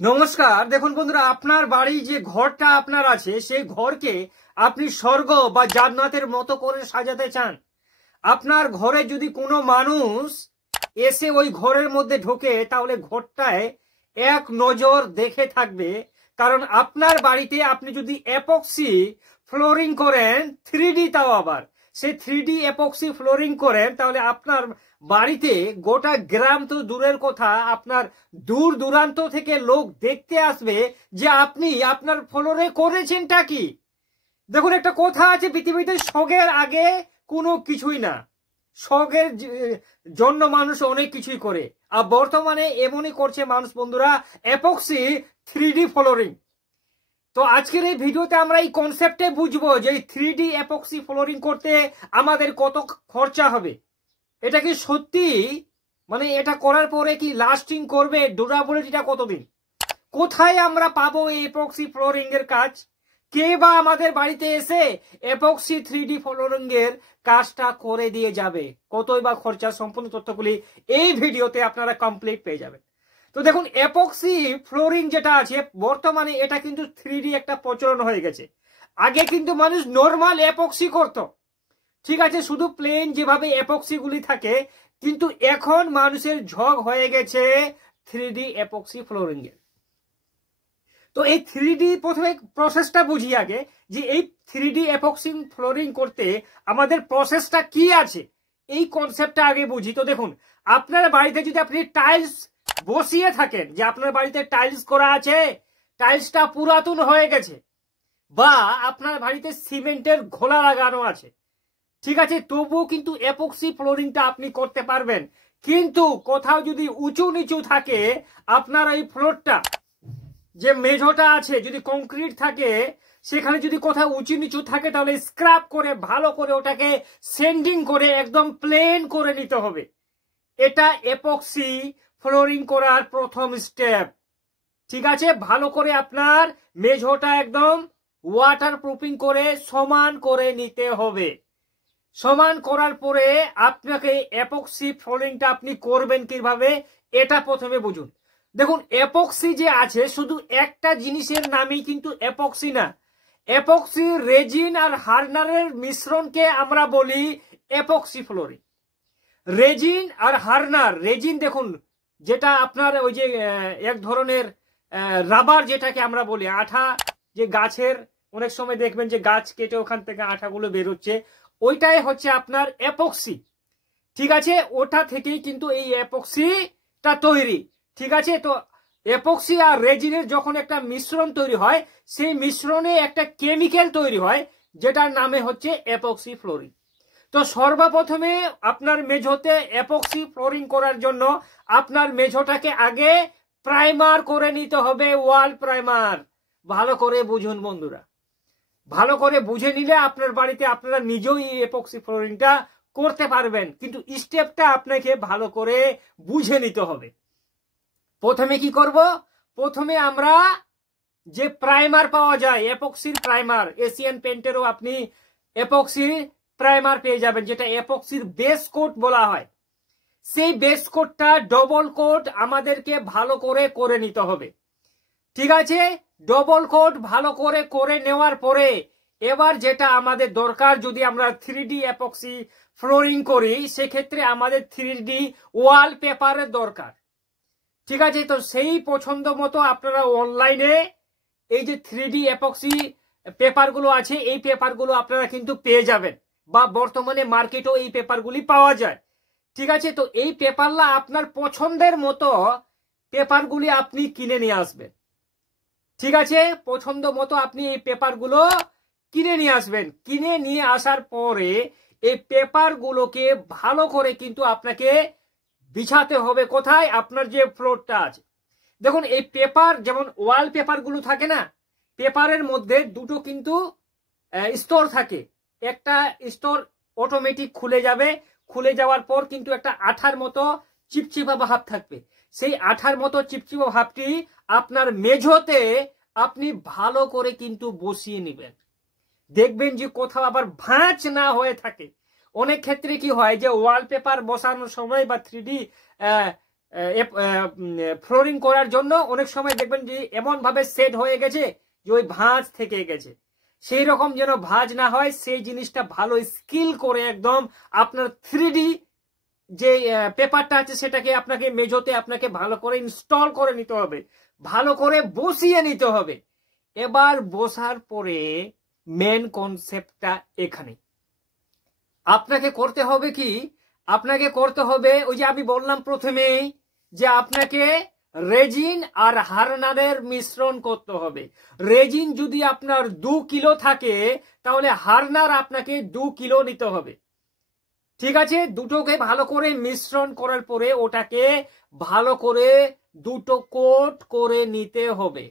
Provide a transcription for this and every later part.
নমস্কার। দেখুন বন্ধুরা, আপনার বাড়ি যে ঘরটা আপনার আছে সেই ঘরকে আপনি স্বর্গ বা জান্নাতের মতো করে সাজাতে চান। আপনার ঘরে যদি কোনো মানুষ এসে ওই ঘরের মধ্যে ঢোকে তাহলে ঘরটায় এক নজর দেখে থাকবে। কারণ আপনার বাড়িতে আপনি যদি এপক্সি ফ্লোরিং করেন, 3D, তাও আবার সেই 3D এপক্সি ফ্লোরিং করেন, তাহলে আপনার বাড়িতে গোটা গ্রাম তো দূরের কথা, আপনার দূর দূরান্ত থেকে লোক দেখতে আসবে যে আপনি আপনার ফ্লোরে করেছেনটা কি। দেখুন, একটা কথা আছে পৃথিবীতে, শখের আগে কোনো কিছুই না। শখের জন্য মানুষ অনেক কিছুই করে, আর বর্তমানে এমনই করছে মানুষ বন্ধুরা, এপক্সি 3D ফ্লোরিং। তো আজকের এই ভিডিওতে আমরা এই কনসেপ্টে বুঝবো যে 3D এপক্সি ফ্লোরিং করতে আমাদের কত খরচা হবে। এটা কি সত্যি, মানে এটা করার পরে কি লাস্টিং করবে, ডিউরেবিলিটিটা কতদিন, কোথায় আমরা পাবো এই এপক্সি ফ্লোরিং এর কাজ, কে বা আমাদের বাড়িতে এসে এপক্সি 3D ফ্লোরিং এর কাজটা করে দিয়ে যাবে, কতই বা খরচা, সম্পূর্ণ তথ্যগুলি এই ভিডিওতে আপনারা কমপ্লিট পেয়ে যাবেন। তো দেখুন, এপক্সি ফ্লোরিং যেটা আছে বর্তমানে এটা কিন্তু 3D একটা প্রচলন হয়ে গেছে। আগে কিন্তু মানুষ নর্মাল এপক্সি করত, ঠিক আছে, শুধু প্লেন যেভাবে এপক্সি গুলি থাকে, কিন্তু এখন মানুষের ঝোঁক হয়ে গেছে 3D এপক্সি ফ্লোরিং এর। তো এই 3D প্রথমে প্রসেসটা বুঝি আগে, যে এই 3D এপক্সি ফ্লোরিং করতে আমাদের প্রসেসটা কি আছে, এই কনসেপ্টটা আগে বুঝি। তো দেখুন, আপনার বাড়িতে যদি আপনি টাইলস বসিয়ে থাকেন, যে আপনার বাড়িতে টাইলস করা আছে, টাইলসটা পুরাতন হয়ে গেছে, বা আপনার বাড়িতে সিমেন্টের ঘোলা লাগানো আছে, ঠিক আছে, তবুও কিন্তু এপক্সি ফ্লোরিংটা আপনি করতে পারবেন। কিন্তু কোথাও যদি উঁচু নিচু থাকে, আপনার এই ফ্লোরটা যে মেঝোটা আছে যদি কংক্রিট থাকে, সেখানে যদি কোথাও উঁচু নিচু থাকে, তাহলে স্ক্রাব করে ভালো করে ওটাকে সেন্ডিং করে একদম প্লেন করে নিতে হবে। এটা এপক্সি ফ্লোরিং করার প্রথম স্টেপ, ঠিক আছে। ভালো করে আপনার মেঝোটা একদম ওয়াটার প্রুফিং করে সমান করে নিতে হবে। সমান করার পরে আপনাকে এপক্সি ফ্লোরিংটা আপনি করবেন কিভাবে, এটা প্রথমে বুঝুন। দেখুন, এপক্সি যে আছে শুধু একটা জিনিসের নামই কিন্তু এপক্সি না। এপক্সি রেজিন আর হার্নারের মিশ্রণকে আমরা বলি এপক্সি ফ্লোরিং। রেজিন আর হার্নার, রেজিন দেখুন যেটা আপনার ওই যে এক ধরনের রাবার, যেটাকে আমরা বলি আঠা, যে গাছের অনেক সময় দেখবেন যে গাছ কেটে ওখান থেকে আঠাগুলো বেরোচ্ছে, ওইটাই হচ্ছে আপনার এপক্সি, ঠিক আছে। ওটা থেকেই কিন্তু এই এপক্সিটা তৈরি, ঠিক আছে। তো এপক্সি আর রেজিনের যখন একটা মিশ্রণ তৈরি হয়, সেই মিশ্রণে একটা কেমিক্যাল তৈরি হয়, যেটার নামে হচ্ছে এপক্সি ফ্লোরিং। তো সর্বপ্রথমে আপনার মেঝোতে এপক্সি ফ্লোরিং করার জন্য আপনার মেঝোটাকে আগে প্রাইমার করে নিতে হবে, ওয়াল প্রাইমার। ভালো করে বুঝুন বন্ধুরা, ভালো করে বুঝে নিলে আপনার বাড়িতে আপনারা নিজেও এই এপক্সি ফ্লোরিংটা করতে পারবেন। কিন্তু স্টেপটা আপনাকে ভালো করে বুঝে নিতে হবে। প্রথমে কি করব, প্রথমে আমরা যে প্রাইমার পাওয়া যায়, এপক্সির প্রাইমার, এশিয়ান পেইন্টেরও আপনি এপক্সির প্রাইমার পেয়ে যাবেন, যেটা এপক্সির বেস কোট বলা হয়। সেই বেস কোটটা ডবল কোট আমাদেরকে ভালো করে করে নিতে হবে, ঠিক আছে। ডবল কোট ভালো করে করে নেওয়ার পরে এবার যেটা আমাদের দরকার, যদি আমরা 3D এপক্সি ফ্লোরিং করি, সেক্ষেত্রে আমাদের 3D ওয়াল পেপারের দরকার, ঠিক আছে। তো সেই পছন্দ মতো আপনারা অনলাইনে এই যে 3D এপক্সি পেপারগুলো আছে, এই পেপারগুলো আপনারা কিন্তু পেয়ে যাবেন, বা বর্তমানে মার্কেটেও এই পেপারগুলি পাওয়া যায়, ঠিক আছে। তো এই পেপারলা আপনার পছন্দের মতো পেপারগুলি আপনি কিনে নিয়ে আসবেন, ঠিক আছে। পছন্দ মতো আপনি এই পেপারগুলো কিনে নিয়ে আসবেন। কিনে নিয়ে আসার পরে এই পেপারগুলোকে ভালো করে কিন্তু আপনাকে বিছাতে হবে, কোথায়, আপনার যে ফ্লোরটা আছে। দেখুন, এই পেপার যেমন ওয়াল পেপারগুলো থাকে না, পেপারের মধ্যে দুটো কিন্তু স্তর থাকে। একটা স্তর অটোমেটিক খুলে যাবে, খুলে যাওয়ার পর কিন্তু একটা আঠার মতো চিপচিপা ভাব থাকবে। সেই আঠার মতো চিপচিপা ভাবটি আপনার মেঝোতে আপনি ভালো করে কিন্তু বসিয়ে নেবেন। দেখবেন যে কোথাও আবার ভাঁজ না হয়ে থাকে। অনেক ক্ষেত্রে কি হয় যে ওয়ালপেপার বসানোর সময় বা 3D ফ্লোরিং করার জন্য অনেক সময় দেখবেন যে এমন ভাবে সেট হয়ে গেছে যে ওই ভাঁজ থেকে গেছে। সেই রকম যেন ভাঁজ না হয় সেই জিনিসটা ভালো স্কিল করে একদম আপনার 3D যে পেপারটা আছে সেটাকে আপনাকে মেঝোতে আপনাকে ভালো করে ইনস্টল করে নিতে হবে, ভালো করে বসিয়ে নিতে হবে। এবার বসার পরে মেন কনসেপ্টটা এখানে আপনাকে করতে হবে কি, আপনাকে করতে হবে ওই যে আমি বললাম প্রথমেই যে আপনাকে রেজিন আর হার্নারের মিশ্রণ করতে হবে। রেজিন যদি আপনার 2 কিলো থাকে তাহলে হার্নার আপনাকে 2 কিলো নিতে হবে। ঠিক আছে, দুটোকে ভালো করে মিশ্রণ করার পরে ওটাকে ভালো করে দুটো কোট করে নিতে হবে।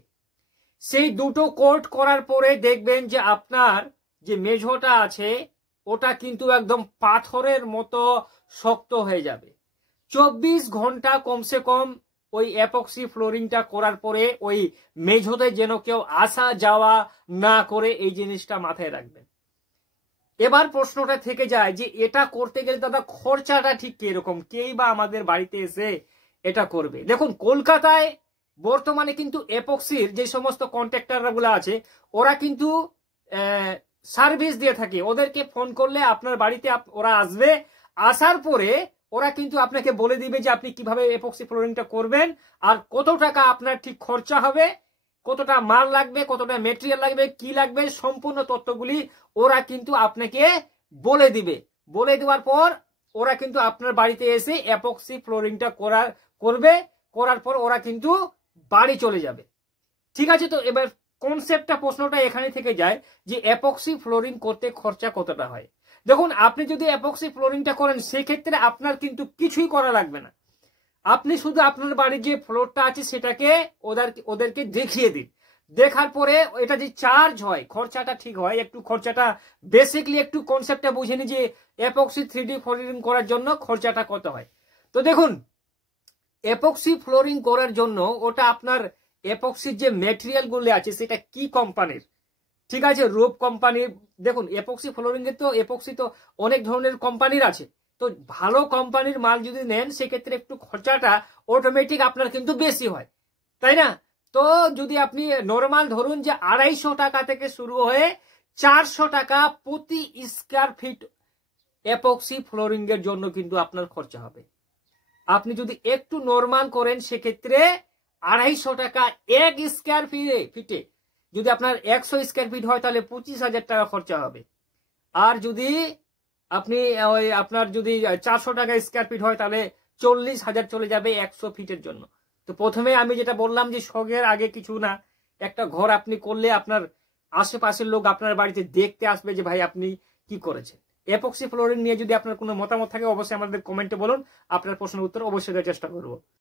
সেই দুটো কোট করার পরে দেখবেন যে আপনার যে মেঝোটা আছে ওটা কিন্তু একদম পাথরের মতো শক্ত হয়ে যাবে। 24 ঘন্টা কমসে কম ওই অ্যাপক্সি ফ্লোরিংটা করার পরে ওই মেঝোতে যেন কেউ আসা যাওয়া না করে, এই জিনিসটা মাথায় রাখবেন। এবার প্রশ্নটা থেকে যায় যে এটা করতে গেলে দাদা খরচাটা ঠিক কিরকম, কেই বা আমাদের বাড়িতে এসে এটা করবে। দেখুন কলকাতায় বর্তমানে কিন্তু অ্যাপক্সির যে সমস্ত কন্ট্রাক্টরগুলো আছে ওরা কিন্তু সার্ভিস দিয়ে থাকে। ওদেরকে ফোন করলে আপনার বাড়িতে ওরা আসবে, আসার পরে ওরা কিন্তু আপনাকে বলে দিবে যে আপনি কিভাবে অ্যাপক্সি ফ্লোরিংটা করবেন আর কত টাকা আপনার ঠিক খরচা হবে, কতটা মাল লাগবে, কতটা মেটেরিয়াল লাগবে, কি লাগবে, সম্পূর্ণ তথ্যগুলি ওরা কিন্তু আপনাকে বলে দিবে। বলে দেওয়ার পর ওরা কিন্তু আপনার বাড়িতে এসে অ্যাপক্সি ফ্লোরিংটা করার পর ওরা কিন্তু বাড়ি চলে যাবে। ঠিক আছে, তো এবার কনসেপ্টটা প্রশ্নটা এখানে থেকে যায় যে অ্যাপক্সি ফ্লোরিং করতে খরচা কতটা হয়। দেখুন আপনি যদি অ্যাপক্সি ফ্লোরিংটা করেন সেক্ষেত্রে আপনার কিন্তু কিছুই করা লাগবে না। আপনি শুধু আপনার বাড়ির যে ফ্লোরটা আছে সেটাকে ওদেরকে দেখিয়ে দিন। দেখার পরে এটা যে চার্জ হয় খরচাটা ঠিক হয়, একটু খরচাটা বেসিকলি একটু কনসেপ্টটা বুঝে নি যে অ্যাপক্সি 3D ফ্লোরিং করার জন্য খরচাটা কত হয়। তো দেখুন অ্যাপক্সি ফ্লোরিং করার জন্য ওটা আপনার অ্যাপক্সির যে মেটেরিয়াল গুলো আছে সেটা কি কোম্পানির, ঠিক আছে, রূপ কোম্পানির। দেখুন অ্যাপক্সি ফ্লোরিং এর তো অ্যাপক্সি তো অনেক ধরনের কোম্পানির আছে, তো ভালো কোম্পানির মাল যদি নেন সেক্ষেত্রে একটু খরচাটা অটোমেটিক আপনার কিন্তু বেশি হয়, তাই না? তো যদি আপনি নর্মাল ধরুন যে 250 টাকা থেকে শুরু হয়ে 400 টাকা প্রতি স্কয়ার ফিট অ্যাপক্সি ফ্লোরিং এর জন্য কিন্তু আপনার খরচা হবে। আপনি যদি একটু নর্মাল করেন সেক্ষেত্রে 250 টাকা 1 স্কয়ার ফিটে, যদি আপনার 100 স্কয়ার ফিট হয় তাহলে 25,000 টাকা খরচা হবে। আর যদি আপনি আপনার যদি 400 টাকা স্কয়ার ফিট হয় তাহলে 40,000 চলে যাবে 100 ফিটের জন্য। তো প্রথমে আমি যেটা বললাম যে শখের আগে কিছু না, একটা ঘর আপনি করলে আপনার আশেপাশের লোক আপনার বাড়িতে দেখতে আসবে যে ভাই আপনি কি করেছেন। অ্যাপক্সি ফ্লোরিং নিয়ে যদি আপনার কোনো মতামত থাকে অবশ্যই আমাদের কমেন্টে বলুন, আপনার প্রশ্নের উত্তর অবশ্যই দেওয়ার চেষ্টা করব।